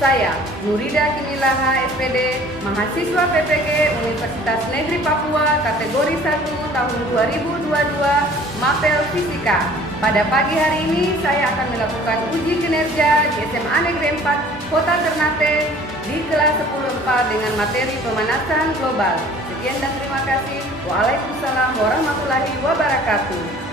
Saya, Nurida Kimilaha SPD, mahasiswa PPG Universitas Negeri Papua, kategori 1 tahun 2022, Mapel Fisika. Pada pagi hari ini, saya akan melakukan uji kinerja di SMA Negeri 4, Kota Ternate, di kelas 10-4 dengan materi pemanasan global. Sekian dan terima kasih. Waalaikumsalam warahmatullahi wabarakatuh.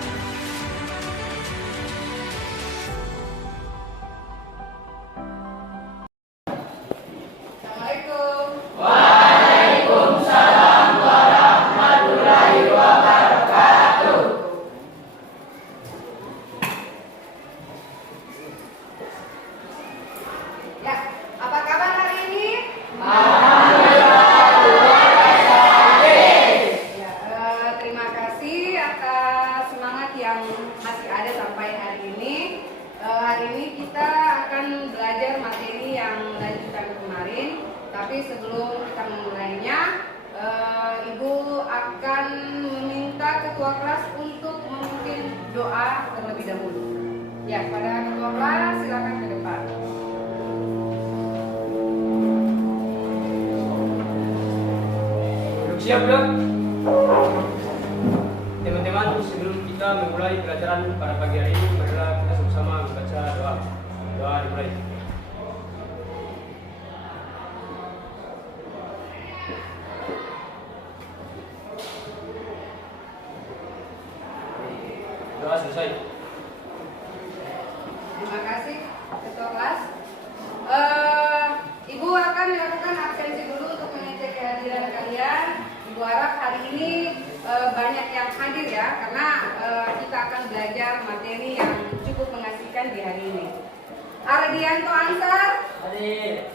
Hari ini kita akan belajar materi yang lanjutan kemarin, tapi sebelum kita memulainya, Ibu akan meminta ketua kelas untuk memimpin doa terlebih dahulu. Ya, pada ketua kelas silakan ke depan. Siap belum? Teman-teman, sebelum kita memulai pelajaran pada pagi hari ini, marilah kita sama-sama membaca doa. Doa dimulai. Doa selesai. Terima kasih, ketua kelas. Ibu akan melakukan absensi dulu untuk mengecek kehadiran kalian. Ibu harap hari ini banyak yang hadir ya, karena kita akan belajar materi yang cukup mengasihkan di hari ini. Ardianto Ansar, Hadir.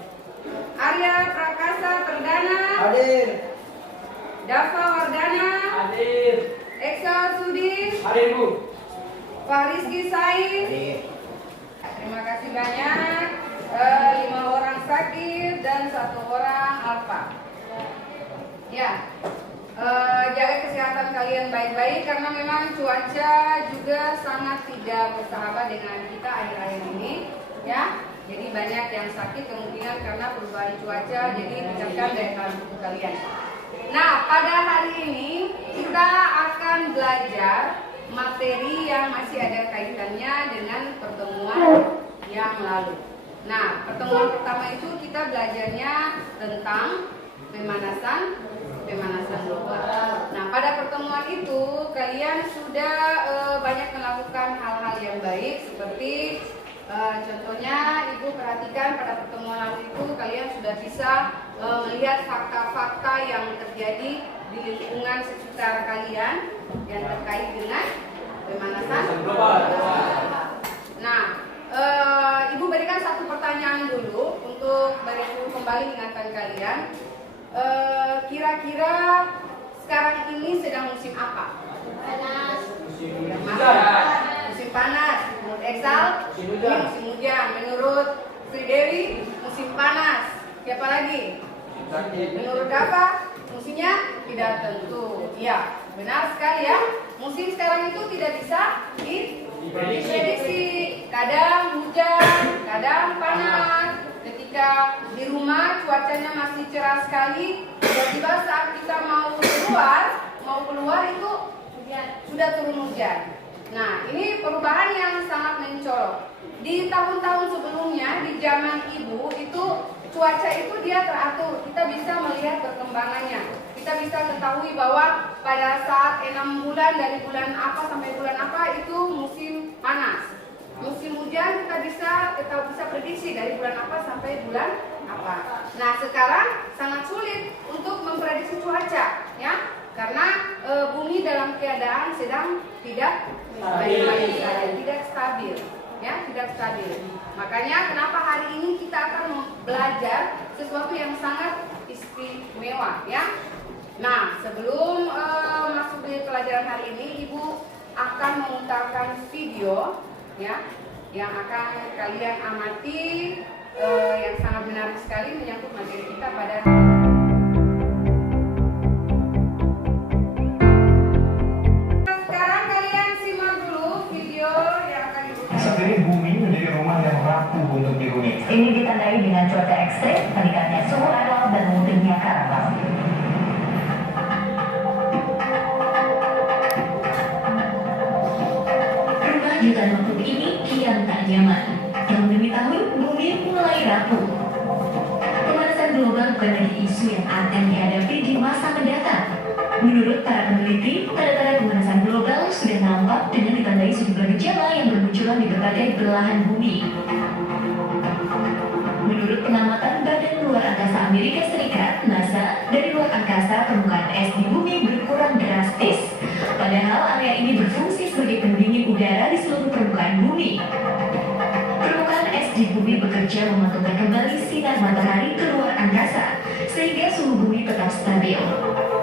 Arya Prakasa Perdana, Hadir. Dava Wardana, Hadir. Eksa Sudi, Hadir, Bu. Fariski Said. Hadir. Terima kasih banyak. 5 orang sakit dan 1 orang alfa. Ya, jaga kesehatan kalian baik-baik karena memang cuaca juga sangat tidak bersahabat dengan kita akhir-akhir ini, ya. Jadi banyak yang sakit kemungkinan karena perubahan cuaca. Jadi tingkatkan daya tahan tubuh kalian. Nah, pada hari ini kita akan belajar materi yang masih ada kaitannya dengan pertemuan yang lalu. Nah, pertemuan pertama itu kita belajarnya tentang pemanasan global. Nah, pada pertemuan itu kalian sudah banyak melakukan hal-hal yang baik seperti contohnya Ibu perhatikan pada pertemuan lalu itu kalian sudah bisa melihat fakta-fakta yang terjadi di lingkungan sekitar kalian yang terkait dengan pemanasan global. Nah, Ibu berikan satu pertanyaan dulu untuk kembali ingatkan kalian. Kira-kira sekarang ini sedang musim apa? Panas. Musim panas. Menurut Exal, musim hujan. Menurut Sri Dewi, musim panas. Siapa lagi? Menurut Dava, musimnya tidak tentu. Ya, benar sekali ya. Musim sekarang itu tidak bisa diprediksi. Kadang hujan, kadang panas. Ketika di rumah cuacanya masih cerah sekali, tiba-tiba saat kita mau keluar itu sudah turun hujan. Nah, ini perubahan yang sangat mencolok. Di tahun-tahun sebelumnya, di zaman Ibu itu cuaca itu dia teratur. Kita bisa melihat perkembangannya. Kita bisa ketahui bahwa pada saat 6 bulan dari bulan apa sampai bulan apa itu musim panas. Musim hujan kita bisa prediksi dari bulan apa sampai bulan apa. Nah, sekarang sangat sulit untuk memprediksi cuaca, ya, karena bumi dalam keadaan sedang tidak baik-baik saja, tidak stabil, ya, tidak stabil. Makanya kenapa hari ini kita akan belajar sesuatu yang sangat istimewa, ya. Nah, sebelum masuk di pelajaran hari ini, Ibu akan memutarkan video, ya, yang akan kalian amati, yang sangat menarik sekali menyangkut materi kita pada sekarang. Kalian simak dulu video yang akan dibuka. Saat ini bumi menjadi rumah yang rapuh untuk dihuni. bumi. Ini ditandai dengan cuaca ekstrim, meningkatnya suhu air laut dan mungkinnya karang laut. Rumah jutaan makhluk ini kian tak nyaman. Tahun demi tahun, bumi mulai rapuh. Pemanasan global bukan lagi isu yang akan dihadapi di masa mendatang. Menurut para peneliti, tanda-tanda pemanasan global sudah nampak dengan ditandai sejumlah gejala yang bermunculan di berbagai belahan bumi. Menurut pengamatan Badan Luar Angkasa Amerika Serikat, NASA, dari luar angkasa permukaan es di bumi berkurang drastis. Padahal area ini berfungsi sebagai pendingin udara di seluruh permukaan bumi. Permukaan es di bumi bekerja memantulkan kembali sinar matahari ke luar angkasa, sehingga suhu bumi tetap stabil.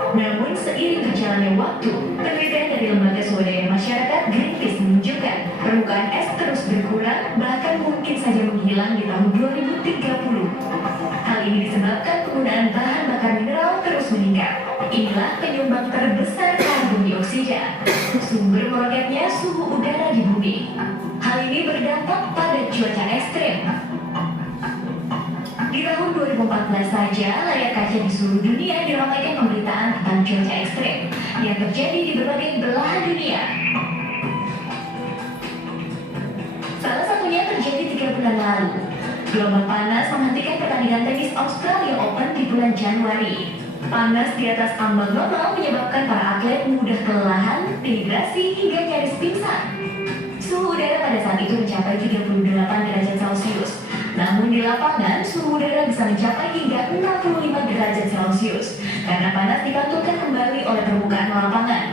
Namun seiring berjalannya waktu, penelitian dari lembaga swadaya masyarakat Greenpeace menunjukkan permukaan es terus berkurang, bahkan mungkin saja menghilang di tahun 2030. Hal ini disebabkan penggunaan bahan bakar mineral terus meningkat. Inilah penyumbang terbesar karbon dioksida, sumber meroketnya suhu udara di bumi. Hal ini berdampak pada cuaca ekstrem. Di tahun 2014 saja, layar kaca di seluruh dunia diramaikan pemberitaan tentang cuaca ekstrem yang terjadi di berbagai belahan dunia. Salah satunya terjadi 3 bulan lalu. Gelombang panas menghentikan pertandingan tenis Australia Open di bulan Januari. Panas di atas ambang normal menyebabkan para atlet mudah kelelahan, dehidrasi, hingga nyaris pingsan. Suhu udara pada saat itu mencapai 38 derajat Celcius. Namun di lapangan, suhu udara bisa mencapai hingga 65 derajat Celcius karena panas dipantulkan kembali oleh permukaan lapangan.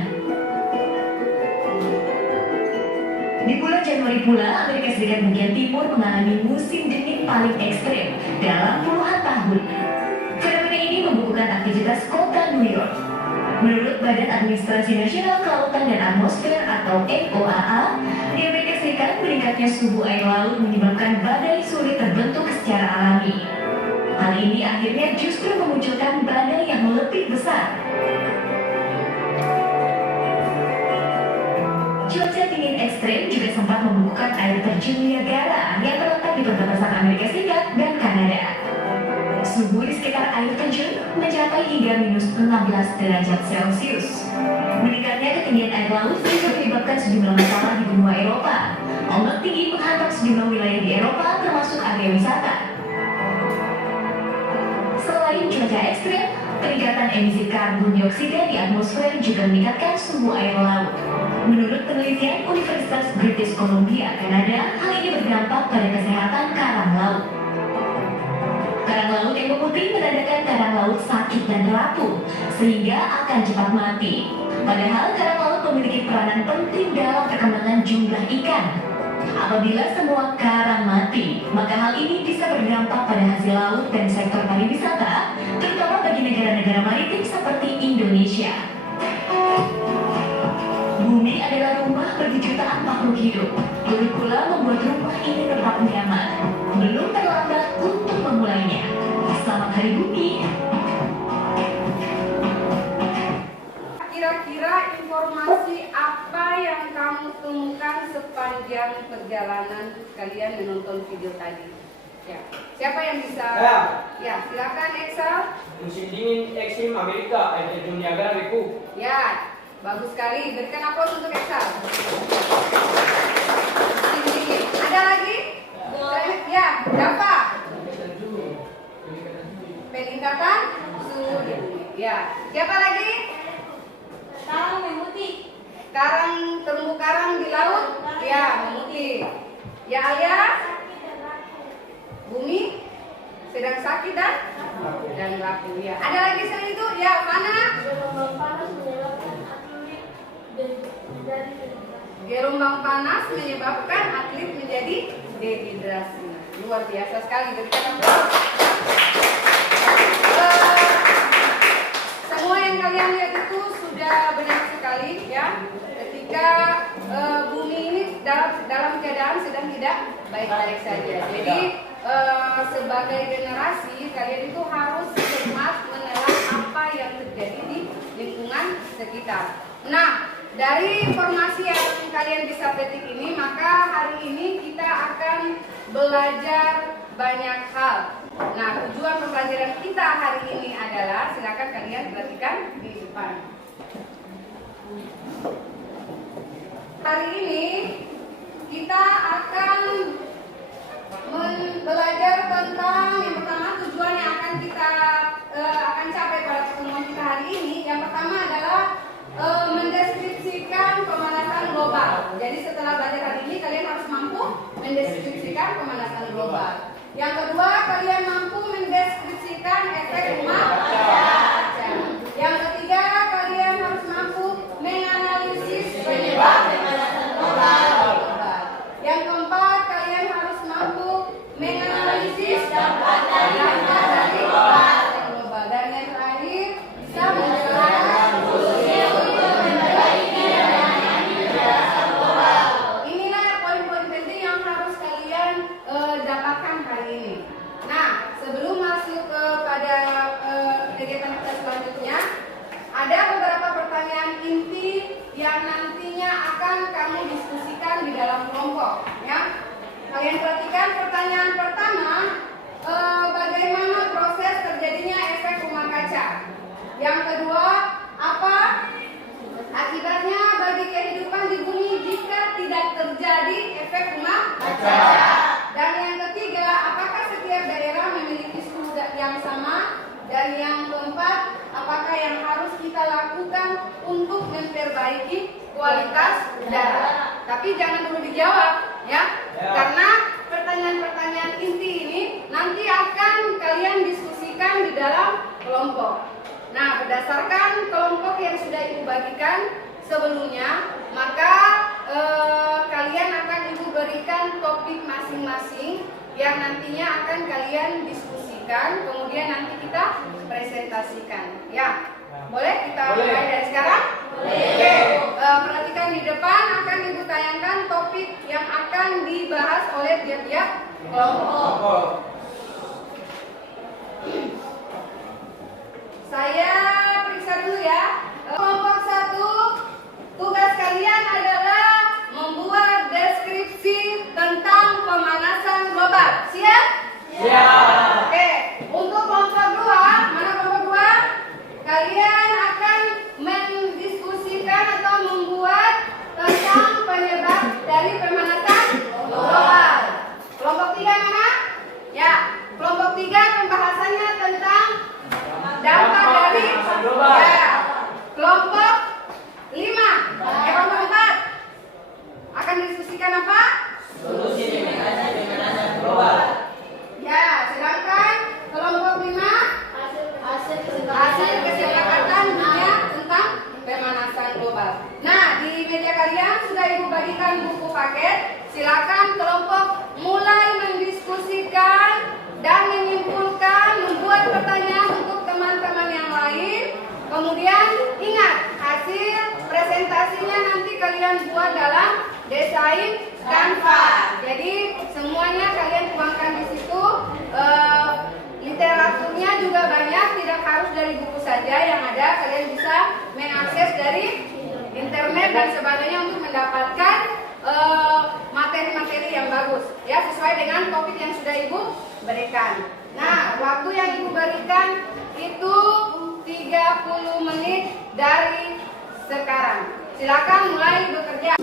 Di bulan Januari pula, Amerika Serikat bagian timur mengalami musim dingin paling ekstrem dalam puluhan tahun. Fenomena ini membukukan aktivitas kota New York. Menurut Badan Administrasi Nasional Kelautan dan Atmosfer atau NOAA, di Amerika Serikat meningkatnya suhu air laut menyebabkan badai sulit terbentuk secara alami. Hal ini akhirnya justru memunculkan badai yang lebih besar. Cuaca dingin ekstrem juga sempat membukukan air terjun Niagara yang terletak di perbatasan Amerika Serikat dan Kanada. Suhu di sekitar air terjun mencapai hingga minus 16 derajat Celcius. Meningkatnya ketinggian air laut juga menyebabkan sejumlah masalah di benua Eropa. Ombak tinggi menghantam sejumlah wilayah di Eropa termasuk area wisata. Selain cuaca ekstrem, peningkatan emisi karbon dioksida di atmosfer juga meningkatkan suhu air laut. Menurut penelitian Universitas British Columbia, Kanada, hal ini berdampak pada kesehatan karang laut. Karang laut yang memutih menandakan karang laut sakit dan rapuh, sehingga akan cepat mati. Padahal karang laut memiliki peranan penting dalam perkembangan jumlah ikan. Apabila semua karang mati, maka hal ini bisa berdampak pada hasil laut dan sektor pariwisata, terutama bagi negara-negara maritim seperti Indonesia. Bumi adalah rumah bagi jutaan makhluk hidup. Turut pula membuat rumah ini tetap nyaman. Belum terlambat untuk memulainya. Selamat Hari Bumi. Kira-kira informasi apa yang kamu temukan sepanjang perjalanan kalian menonton video tadi? Ya, siapa yang bisa? Ya, silakan Excel. Musim dingin ekstrim Amerika, air terjun Niagara beku. Ya, bagus sekali. Berikan aplaus untuk Excel. Musim dingin. Ada lagi? Ya, berapa? Peningkatan suhu di bumi. Ya, siapa lagi? Karang memutih. Karang, terumbu karang di laut? Ya, memutih. Ya, Alia? Bumi sedang sakit dan rapuh. Ya. Ada lagi selain itu? Ya, mana? Gelombang panas menyebabkan atlet menjadi Gelombang panas menyebabkan atlet menjadi dehidrasi. Luar biasa sekali. Berikan aplaus. Semua yang kalian lihat itu sudah benar sekali, ya. Ketika bumi ini dalam keadaan sedang tidak baik-baik saja. Jadi sebagai generasi kalian itu harus cermat menelaah apa yang terjadi di lingkungan sekitar. Nah, dari informasi yang kalian bisa petik ini, maka hari ini kita akan belajar banyak hal. Nah, tujuan pembelajaran kita hari ini adalah, silakan kalian perhatikan di depan. Hari ini kita akan belajar tentang yang pertama, tujuan yang akan kita akan capai pada pertemuan kita hari ini. Yang pertama adalah mendeskripsikan pemanasan global. Jadi setelah belajar hari ini kalian harus mampu mendeskripsikan pemanasan global. Yang kedua, kalian mampu mendeskripsikan efek rumah kaca. Yang ketiga, kalian harus mampu menganalisis penyebab pemanasan global. Yang keempat, kalian harus mampu menganalisis dampak dari pemanasan global. Dan yang terakhir, bisa menjelaskan solusi untuk memperbaiki pemanasan global. Inilah poin-poin penting yang harus kalian dapatkan hari ini. Nah, sebelum masuk kepada kegiatan kita selanjutnya, ada beberapa pertanyaan inti yang nantinya akan kamu diskusikan di dalam kelompok, ya. Kalian perhatikan pertanyaan pertama, bagaimana proses terjadinya efek rumah kaca? Yang kedua, apa akibatnya bagi kehidupan di bumi jika tidak terjadi efek rumah kaca? Dan yang ketiga, apakah setiap daerah memiliki suhu yang sama? Dan yang keempat, apakah yang harus kita lakukan untuk memperbaiki kualitas udara? Tapi jangan dulu dijawab, ya. Karena pertanyaan-pertanyaan inti ini nanti akan kalian diskusikan di dalam kelompok. Nah, berdasarkan kelompok yang sudah Ibu bagikan sebelumnya, maka kalian akan Ibu berikan topik masing-masing yang nantinya akan kalian diskusikan, kemudian nanti kita presentasikan. Ya, boleh kita mulai dari sekarang? Oke, perhatikan di depan akan Ibu tayangkan topik yang akan dibahas oleh tiap-tiap kelompok. Saya periksa dulu ya. Kelompok 1, tugas kalian adalah membuat deskripsi tentang pemanasan global. Siap? Siap. Oke, untuk kelompok 2, mana kelompok 2? Kalian akan mendiskusikan atau membuat tentang penyebab dari pemanasan global. Kelompok 3 mana? Ya, kelompok 3 pembahasannya tentang dampak dari global. Ya. Kelompok 5, kelompok 4 akan didiskusikan apa? Solusi pemanasan global. Ya, sedangkan kelompok 5 hasil kesepakatan dunia tentang pemanasan global. Nah, di meja kalian sudah Ibu bagikan buku paket. Silakan kelompok mulai mendiskusikan dan menyimpulkan, membuat pertanyaan untuk teman-teman yang lain. Kemudian ingat, hasil presentasinya nanti kalian buat dalam desain Canva. Jadi semuanya kalian tuangkan di situ. Literaturnya juga banyak, tidak harus dari buku saja yang ada. Kalian bisa mengakses dari internet dan sebagainya untuk mendapatkan materi-materi yang bagus, ya, sesuai dengan topik yang sudah Ibu berikan. Nah, waktu yang Ibu berikan itu 30 menit dari sekarang. Silakan mulai bekerja.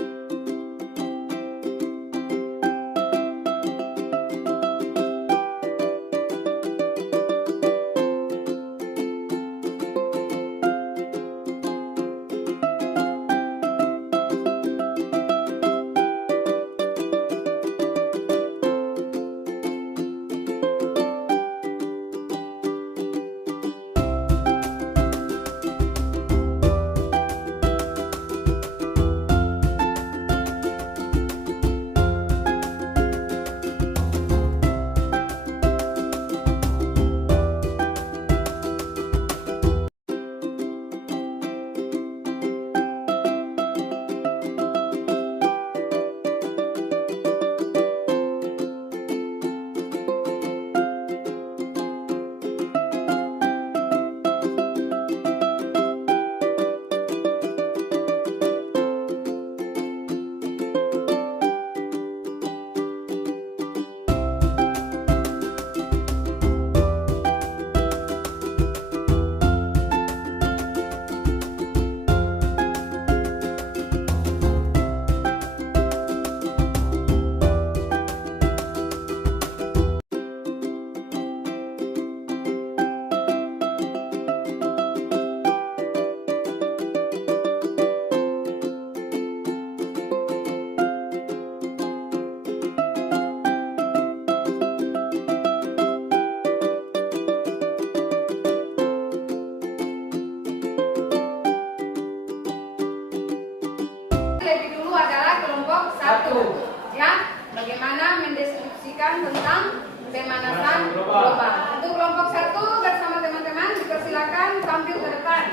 tentang pemanasan global. Untuk kelompok 1 bersama teman-teman dipersilakan tampil ke depan.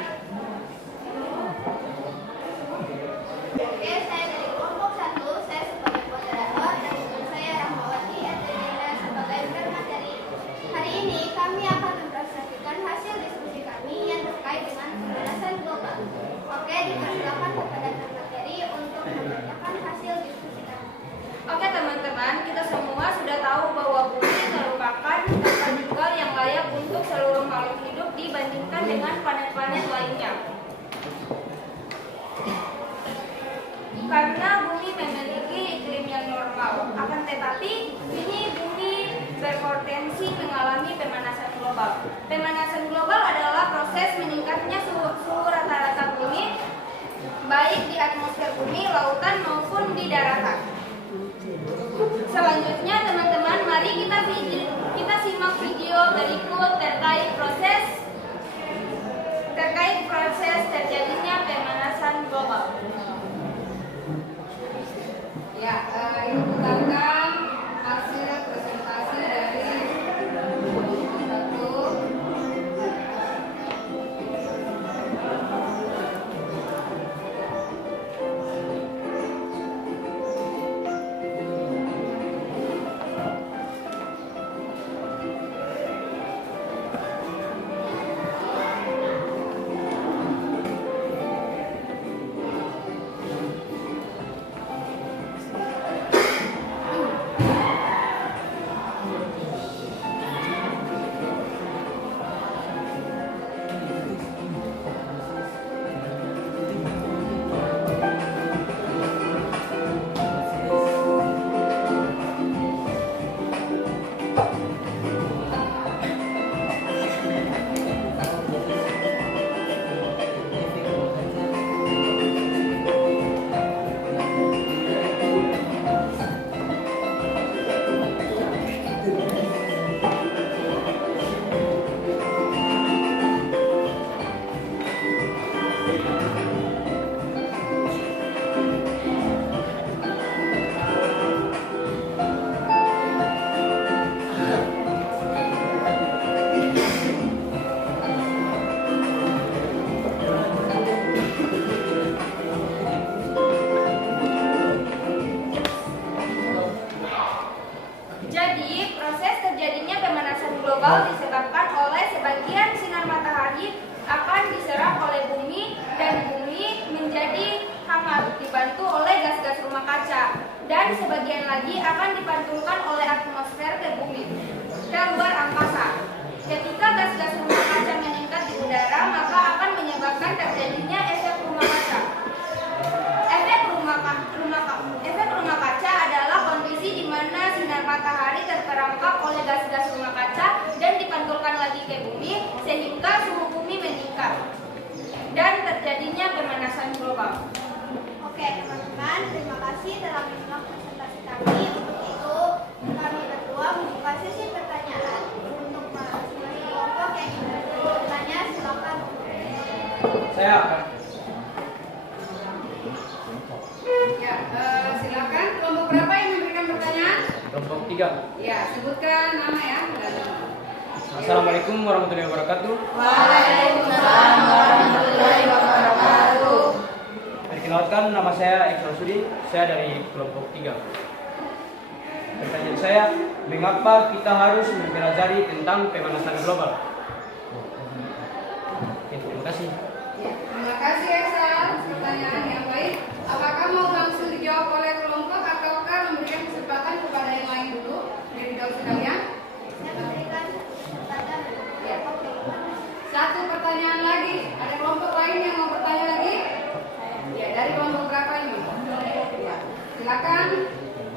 Oke, saya dari kelompok 1, saya sebagai moderator dan teman saya Rahmawati Adriana sebagai bermateri. Hari ini kami akan mempresentasikan hasil diskusi kami yang terkait dengan pemanasan global. Oke, dipersilakan kepada bermateri untuk membacakan hasil diskusi kami. Oke teman-teman, kita semua sudah tahu bahwa bumi merupakan tempat tinggal yang layak untuk seluruh makhluk hidup dibandingkan dengan planet-planet lainnya. Karena bumi memiliki iklim yang normal, akan tetapi kini bumi berpotensi mengalami pemanasan global. Pemanasan global adalah proses meningkatnya suhu rata-rata bumi, baik di atmosfer bumi, lautan maupun di daratan. Selanjutnya teman-teman, mari kita simak video berikut terkait proses terjadinya pemanasan global. Ya, ini putarkan hasil presentasi dari kelompok 1. Jadi, proses terjadinya pemanasan global disebabkan oleh sebagian sinar matahari akan diserap oleh bumi dan bumi menjadi hangat dibantu oleh gas-gas rumah kaca, dan sebagian lagi akan dipantulkan oleh atmosfer ke bumi ke luar angkasa. Ketika gas-gas rumah kaca meningkat di udara, maka akan menyebabkan terjadinya efek rumah kaca. Efek rumah kaca adalah kondisi di mana sinar matahari terperangkap oleh gas-gas rumah kaca dan dipantulkan lagi ke bumi sehingga suhu bumi meningkat dan terjadinya pemanasan global. Oke teman-teman, terima kasih telah menyimak presentasi kami. Untuk itu, kami berdua membuka sesi pertanyaan. Untuk masing-masing kelompok yang ingin bertanya, silakan. Saya akan. Ya, silakan kelompok berapa yang memberikan pertanyaan? Kelompok 3. Ya, sebutkan nama ya. Assalamualaikum warahmatullahi wabarakatuh. Waalaikumsalam warahmatullahi wabarakatuh. Perkenalkan, nama saya Iqbal Sudi. Saya dari kelompok 3. Pertanyaan saya, mengapa kita harus mempelajari tentang pemanasan global? Oke, terima kasih. Ya, terima kasih Esa, pertanyaan yang baik. Apakah mau langsung dijawab oleh kelompok ataukah memberikan kesempatan kepada yang lain dulu dari dalam sekalian? Saya memberikan kesempatan. Ya. Satu pertanyaan lagi. Ada kelompok lain yang mau bertanya lagi? Ya, dari kelompok berapa ini? Ya. Silakan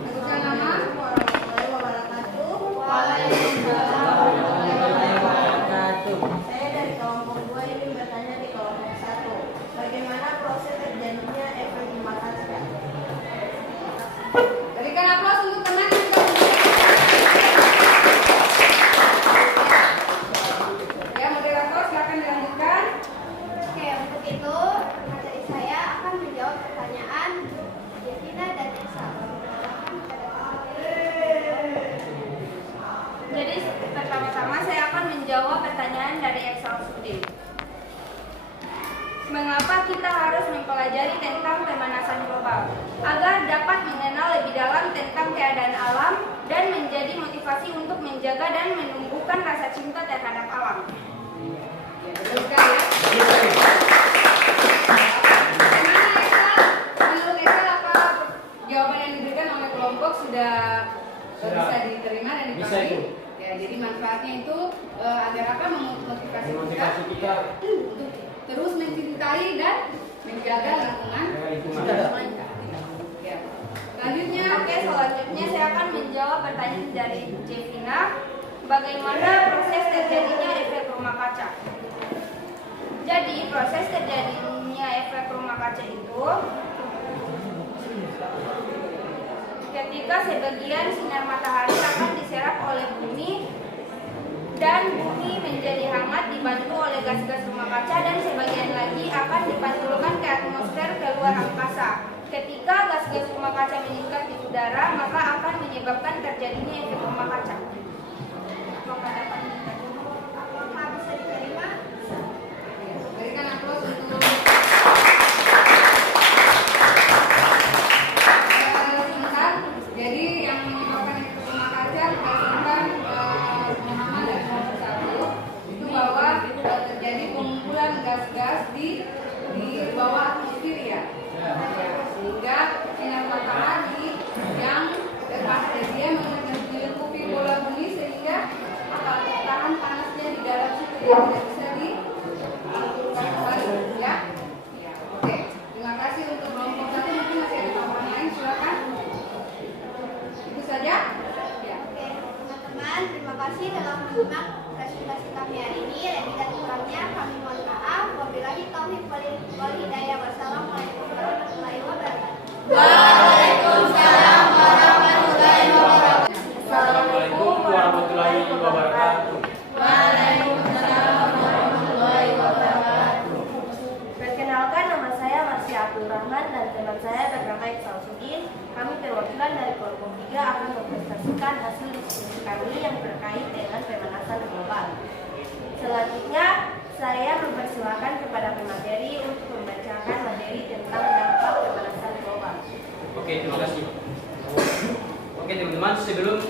sebutkan nama. Warahmatullahi wabarakatuh. Waalaikumsalam warahmatullahi wabarakatuh. Saya dari kelompok 2 ingin bertanya di kelompok 1. Bagaimana proses terjadinya efek rumah kaca? Berikan aplaus untuk teman yang sudah ya, moderator silakan dilanjutkan. Oke, untuk itu materi saya akan menjawab pertanyaan Devina dan Esa. Silakan kepada kalian. dari Excelsior. Mengapa kita harus mempelajari tentang pemanasan global? Agar dapat mengenal lebih dalam tentang keadaan alam dan menjadi motivasi untuk menjaga dan menumbuhkan rasa cinta terhadap alam. Ya, betul sekali ya. Bagaimana Excel? Menurut Excel apa jawaban yang diberikan oleh kelompok sudah bisa diterima dan Bisa dipahami? itu. Ya, jadi manfaatnya itu agar apa memotivasi kita kita untuk terus mencintai dan menjaga lingkungan. Ya. Selanjutnya, Oke, selanjutnya saya akan menjawab pertanyaan dari Jevina. Bagaimana proses terjadinya efek rumah kaca? Jadi, proses terjadinya efek rumah kaca itu ketika sebagian sinar matahari akan diserap oleh bumi dan bumi menjadi hangat dibantu oleh gas-gas rumah kaca dan sebagian lagi akan dipantulkan ke atmosfer keluar angkasa. Ketika gas-gas rumah kaca meningkat di udara, maka akan menyebabkan terjadinya efek rumah kaca. Apakah bisa diterima? berikan aplaus untuk sebentar. Jadi yang menyebabkan efek rumah kaca berdasarkan pemahaman dari kelompok 1 itu bahwa terjadi pengumpulan gas-gas di bawah atmosfer ya. Sehingga sinar matahari yang dia melingkupi bola bumi sehingga tahan panasnya di dalam situ yang tidak bisa dipantulkan kembali ya. Ya, oke. Terima kasih untuk kelompok 1. Mungkin masih ada tambahan lain, silakan. Itu saja. Ya. Oke, teman-teman, terima kasih telah menyimak presentasi kami hari ini. Lebih dan kurangnya kami mohon maaf. Wabillahi taufiq wal hidayah. Wassalamualaikum warahmatullahi wabarakatuh. Assalamualaikum warahmatullahi wabarakatuh. Perkenalkan, nama saya Marsya Abdul Rahman dan teman saya bernama Iqbal Sudin. Kami perwakilan dari kelompok 3 akan mempresentasikan hasil diskusi kami yang berkait dengan pemanasan global. Selanjutnya, saya mempersilahkan kepada pemateri untuk membacakan materi tentang dampak pemanasan global. Oke, terima kasih. Oke teman-teman, sebelum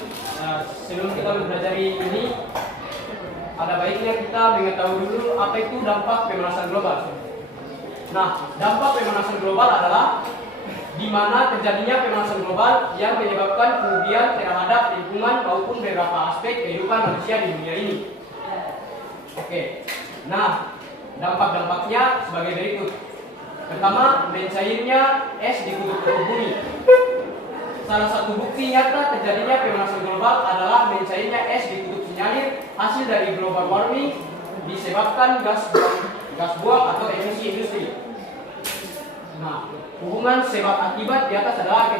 kita mempelajari ini, ada baiknya kita mengetahui dulu apa itu dampak pemanasan global. Nah, dampak pemanasan global adalah di mana terjadinya pemanasan global yang menyebabkan kerugian terhadap lingkungan maupun beberapa aspek kehidupan manusia di dunia ini. Oke, nah dampak-dampaknya sebagai berikut. Pertama, mencairnya es di kutub-kutub bumi. Salah satu bukti nyata terjadinya pemanasan global adalah mencairnya es di kutub sinyalir hasil dari global warming disebabkan gas buang atau emisi industri. Nah, hubungan sebab akibat di atas adalah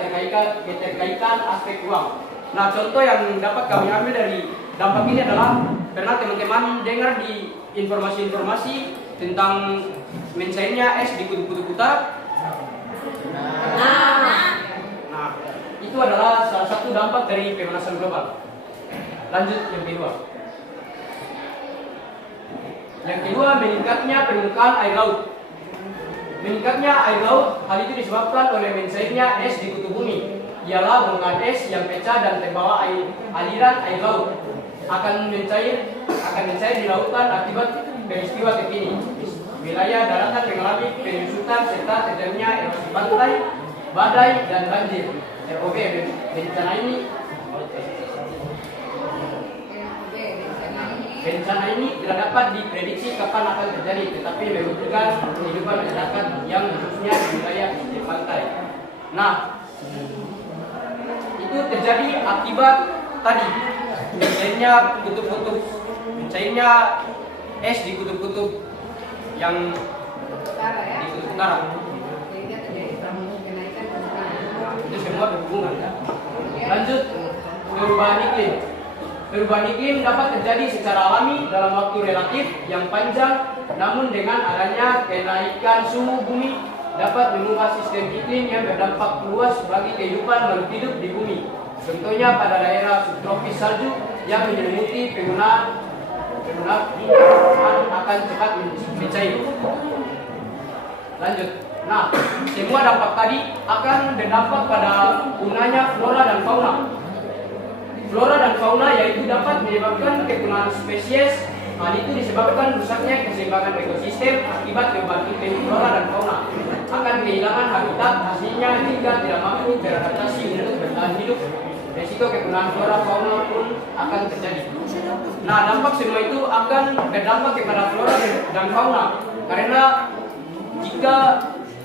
keterkaitan aspek ruang. Nah, contoh yang dapat kami ambil dari dampak ini adalah pernah teman-teman dengar di informasi-informasi tentang mencairnya es di kutub-kutub utara. Nah, itu adalah salah satu dampak dari pemanasan global. Lanjut yang kedua. Yang kedua, meningkatnya permukaan air laut. Meningkatnya air laut, hal itu disebabkan oleh mencairnya es di kutub bumi. Ialah bongkahan es yang pecah dan terbawa aliran air laut akan mencair di lautan akibat peristiwa terkini. Wilayah daratan mengalami penyusutan serta terjadinya erosi pantai, badai, dan banjir. ROB bencana ini tidak dapat diprediksi kapan akan terjadi, tetapi menunjukkan kehidupan masyarakat yang khususnya di wilayah pesisir pantai. Nah, itu terjadi akibat tadi mencairnya es di kutub-kutub yang utara ya. di kutub utara. Sehingga terjadi kenaikan permukaan. Itu semua berhubungan kan? Lanjut, perubahan iklim. Perubahan iklim dapat terjadi secara alami dalam waktu relatif yang panjang, namun dengan adanya kenaikan suhu bumi dapat mengubah sistem iklim yang berdampak luas bagi kehidupan makhluk hidup di bumi. Contohnya pada daerah subtropis salju yang menyelimuti penggunaan akan cepat mencair. Lanjut. Nah, semua dampak tadi akan berdampak pada punahnya flora dan fauna. Flora dan fauna yaitu dapat menyebabkan kepunahan spesies. Hal itu disebabkan rusaknya keseimbangan ekosistem akibat perubahan iklim flora dan fauna. Akan kehilangan habitat, hasilnya jika tidak mampu beradaptasi untuk bertahan hidup. Resiko kepunahan flora fauna pun akan terjadi. Nah, dampak semua itu akan berdampak kepada flora dan fauna karena jika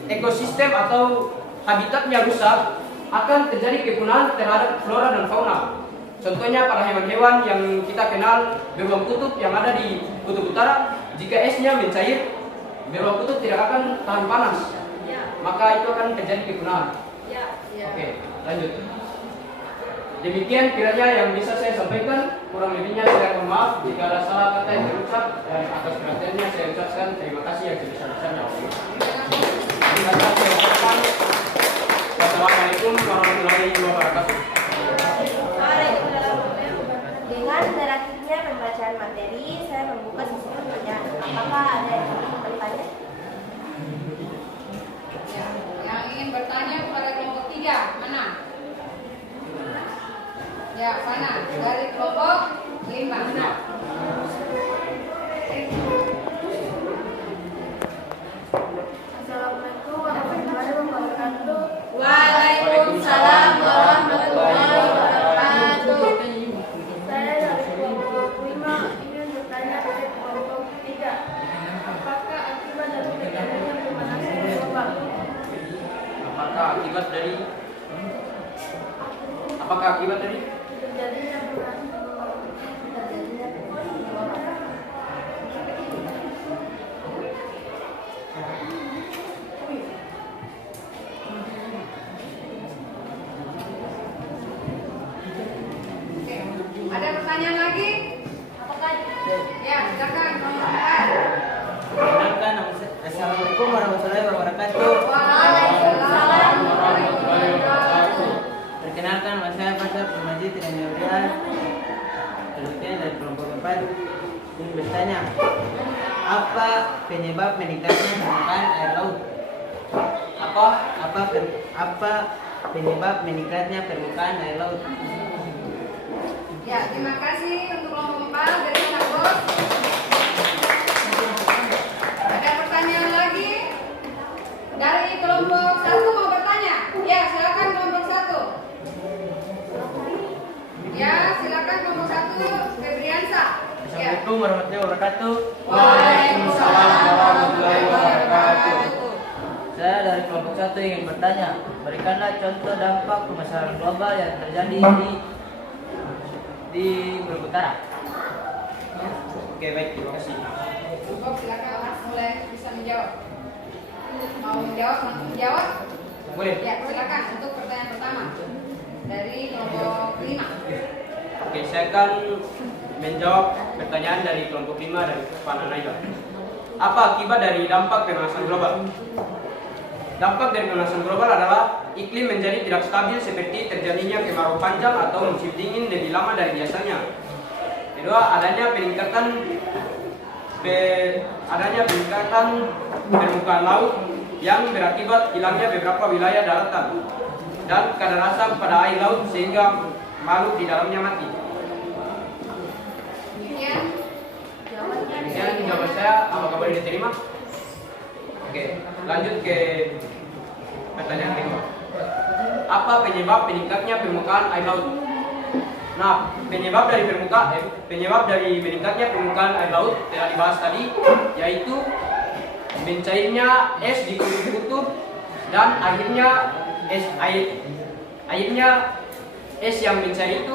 ekosistem atau habitatnya rusak, akan terjadi kepunahan terhadap flora dan fauna. Contohnya para hewan-hewan yang kita kenal beruang kutub yang ada di kutub utara, jika esnya mencair, beruang kutub tidak akan tahan panas, maka itu akan terjadi kepunahan. Oke, lanjut. Demikian kiranya yang bisa saya sampaikan. Kurang lebihnya saya mohon maaf jika ada salah kata yang terucap, dan atas perhatiannya saya ucapkan terima kasih yang sebesar-besarnya. Terima kasih. Wassalamualaikum warahmatullahi wabarakatuh. Dengan berakhirnya pembacaan materi, saya membuka sesi pertanyaan. Apakah ada yang ingin bertanya? Ya, yang ingin bertanya kepada kelompok 3, mana? Ya, mana? Dari kelompok 5, mana? Assalamualaikum warahmatullahi wabarakatuh. Waalaikumsalam warahmatullahi wabarakatuh. Saya dari kelompok 5 ingin bertanya dari kelompok 3. Apakah akibat dari terjadinya pemanasan global? Apakah akibat dari Terjadinya pemanasan global. Oke. Ada pertanyaan lagi? Apakah? Ya, silakan kelompok 4. Perkenalkan, nama saya. Assalamualaikum warahmatullahi wabarakatuh. Waalaikumsalam warahmatullahi wabarakatuh. Perkenalkan, nama saya Fajar Majid Tiraniaulian. Demikian dari kelompok 4 ingin bertanya, apa penyebab meningkatnya permukaan air laut? Apa penyebab meningkatnya permukaan air laut? Ya, terima kasih untuk kelompok 4 dari Mas Bos. Ada pertanyaan lagi? Dari kelompok 1 mau bertanya? Ya, silakan kelompok 1. Ya, silakan kelompok 1, Febriansa. Ya. Assalamualaikum warahmatullahi wabarakatuh. Waalaikumsalam warahmatullahi wabarakatuh. Saya dari kelompok 1 ingin bertanya, berikanlah contoh dampak pemanasan global yang terjadi di Maluku Utara. Oke, baik, terima kasih. Bob, silakan mulai bisa menjawab. Mau menjawab, langsung menjawab? Boleh. Ya, silakan untuk pertanyaan pertama dari kelompok 5. Oke, saya akan menjawab pertanyaan dari kelompok 5 dari Pananaiba. Apa akibat dari dampak pemanasan global? Dampak dari pemanasan global adalah iklim menjadi tidak stabil seperti terjadinya kemarau panjang atau musim dingin lebih lama dari biasanya. Kedua, adanya peningkatan permukaan laut yang berakibat hilangnya beberapa wilayah daratan dan kadar asam pada air laut sehingga makhluk di dalamnya mati. Demikian jawaban saya, apakah boleh diterima? Oke, lanjut ke pertanyaan kedua. Apa penyebab meningkatnya permukaan air laut? Nah, penyebab dari meningkatnya permukaan air laut telah dibahas tadi, yaitu mencairnya es di kutub dan akhirnya es yang mencair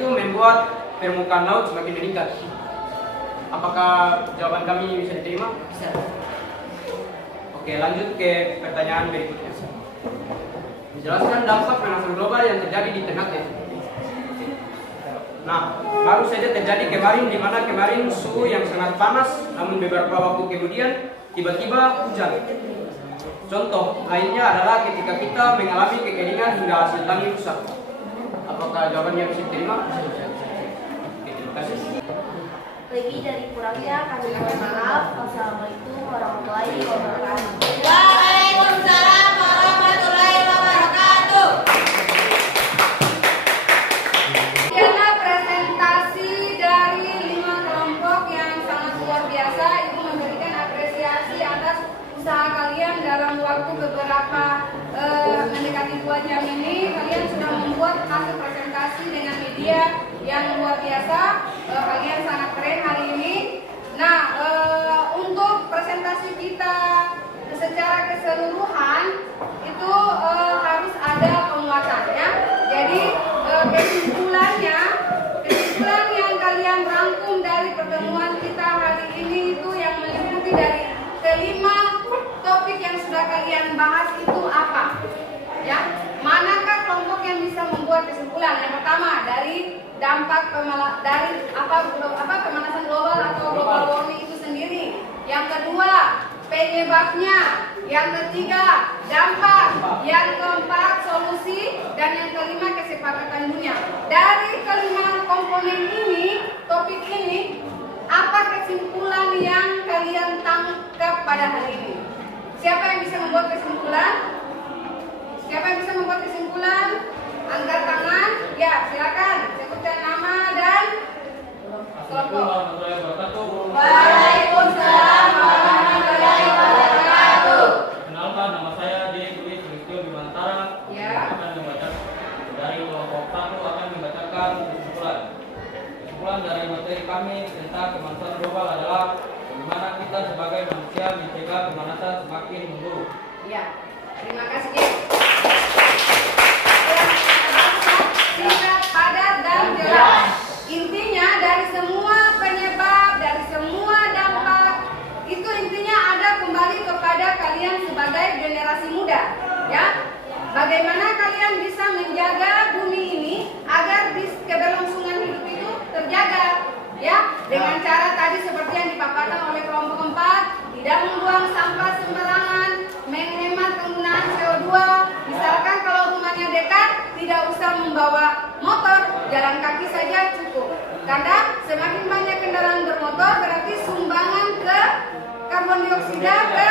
itu membuat permukaan laut semakin meningkat. Apakah jawaban kami bisa diterima? Bisa. Oke, lanjut ke pertanyaan berikutnya. Jelaskan dampak pemanasan global yang terjadi di Ternate. Nah, baru saja terjadi kemarin, di mana kemarin suhu yang sangat panas, namun beberapa waktu kemudian tiba-tiba hujan. Contoh lainnya adalah ketika kita mengalami kekeringan hingga hasil tani rusak. Apakah jawabannya bisa diterima? Oke, terima kasih. Lebih dari kurangnya kami mohon maaf. Wassalamualaikum warahmatullahi wabarakatuh. Waalaikumsalam warahmatullahi wabarakatuh. Karena presentasi dari 5 kelompok yang sangat luar biasa, itu memberikan apresiasi atas usaha kalian dalam waktu beberapa mendekati 2 jam ini. Kalian sudah membuat hasil presentasi dengan media yang luar biasa. Kalian sangat keren hari ini. Nah, untuk presentasi kita secara keseluruhan itu harus ada penguatannya. Jadi kesimpulan yang kalian rangkum dari pertemuan kita hari ini itu yang meliputi dari kelima topik yang sudah kalian bahas itu apa? Ya, manakah kelompok yang bisa membuat kesimpulan? Yang pertama dari dampak pemanasan global atau global warming itu sendiri. Yang kedua, penyebabnya. Yang ketiga, dampak. Yang keempat, solusi. Dan yang kelima, kesepakatan dunia. Dari kelima komponen ini, topik ini, apa kesimpulan yang kalian tangkap pada hari ini? Siapa yang bisa membuat kesimpulan? Siapa yang bisa membuat kesimpulan? Angkat tangan. Ya, silakan. Sebutkan nama dan kelompok. Waalaikumsalam warahmatullahi wabarakatuh. Kenalkan, nama saya Dwi Sulistyo Bimantara. Ya. Akan membaca dari kelompok 1 akan membacakan kesimpulan. Kesimpulan dari materi kami tentang pemanasan global adalah bagaimana kita sebagai manusia mencegah pemanasan semakin memburuk. Ya, terima kasih. Singkat, padat, dan jelas. Intinya dari semua penyebab, dari semua dampak, itu intinya ada kembali kepada kalian sebagai generasi muda. Ya, bagaimana kalian bisa menjaga bumi ini agar keberlangsungan hidup itu terjaga. Ya, dengan cara tadi seperti yang dipaparkan oleh kelompok 4, tidak membuang sampah sembarangan, menghemat penggunaan CO2. Misalkan kalau rumahnya dekat, tidak usah membawa motor, jalan kaki saja cukup. Karena semakin banyak kendaraan bermotor berarti sumbangan ke karbon dioksida ke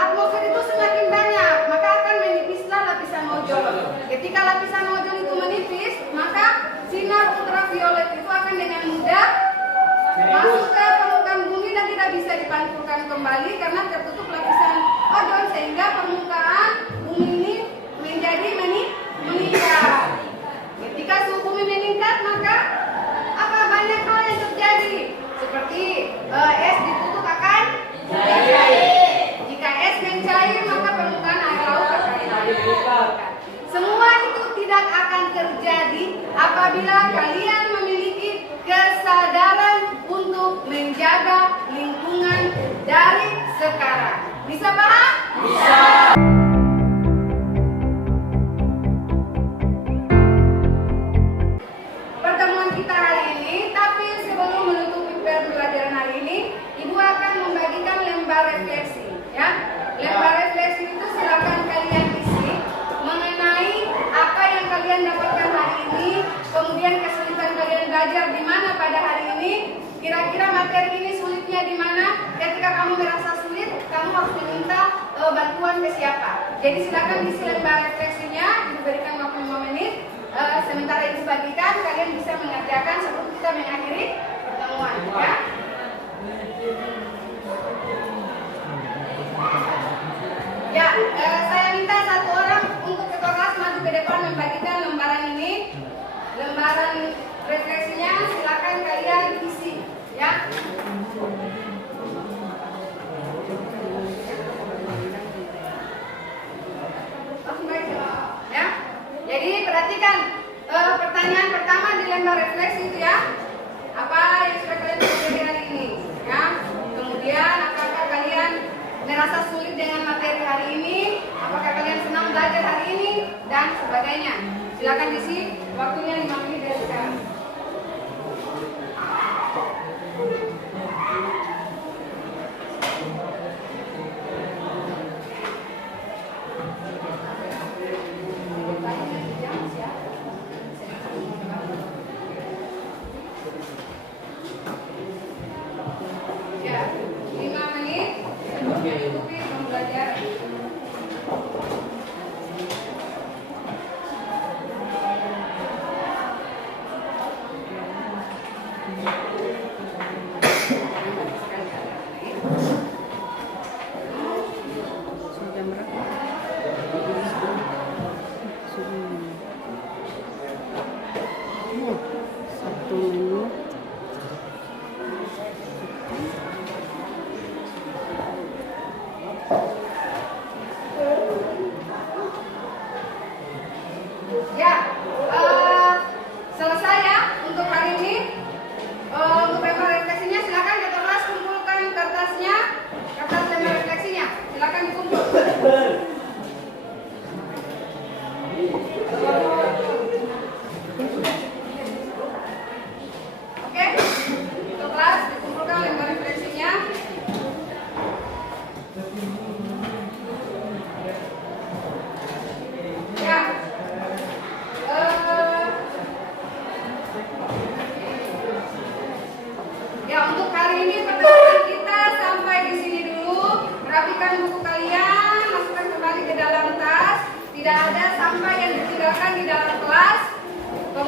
atmosfer itu semakin banyak, maka akan menipislah lapisan ozon. Ketika lapisan ozon itu menipis, maka sinar ultraviolet itu akan dengan mudah masuk ke permukaan bumi dan tidak bisa dipantulkan kembali karena tertutup lapisan ozon, sehingga permukaan bumi ini menjadi meningkat. Ketika suhu bumi meningkat, maka apa banyak hal yang terjadi, seperti es ditutup akan mencair. Jika es mencair, maka permukaan air laut akan meningkat. Semua itu tidak akan terjadi apabila kalian memiliki kesadaran untuk menjaga lingkungan dari sekarang. Bisa paham? Bisa. Pertemuan kita hari ini, tapi sebelum menutupi pembelajaran hari ini, Ibu akan membagikan lembar refleksi. Ya, lembar refleksi itu silakan kalian isi mengenai apa yang kalian dapatkan hari ini, kemudian kesulitan kalian belajar di mana pada hari ini, kira-kira materi ini sulitnya di mana. Ketika kamu merasa sulit, kamu harus meminta bantuan ke siapa. Jadi silakan isi lembar refleksinya, diberikan waktu 5 menit. Sementara itu bagikan, kalian bisa mengerjakan sebelum kita mengakhiri pertemuan. Ya. Ya, saya minta satu orang untuk ketua kelas maju ke depan membagikan lembaran ini. Lembaran refleksinya silakan kalian isi, ya. Ya. Jadi perhatikan pertanyaan pertama di lembar refleksi itu ya. Apa yang sudah kalian pelajari hari ini? Ya. Kemudian apakah kalian merasa sulit dengan materi hari ini? Apakah kalian senang belajar hari ini? Dan sebagainya. Silakan diisi, waktunya 5 menit dari sekarang.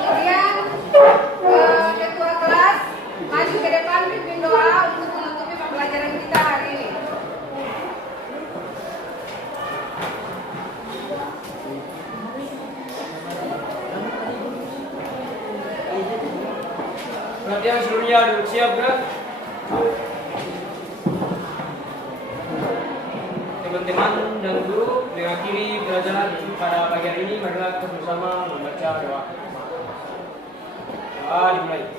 Kemudian ketua kelas maju ke depan pimpin doa untuk menutupi pembelajaran kita hari ini. Perhatian seluruhnya duduk siap gerak. Teman-teman dan guru mengakhiri pelajaran pada pagi hari ini, marilah kita bersama membaca doa. Doa dimulai.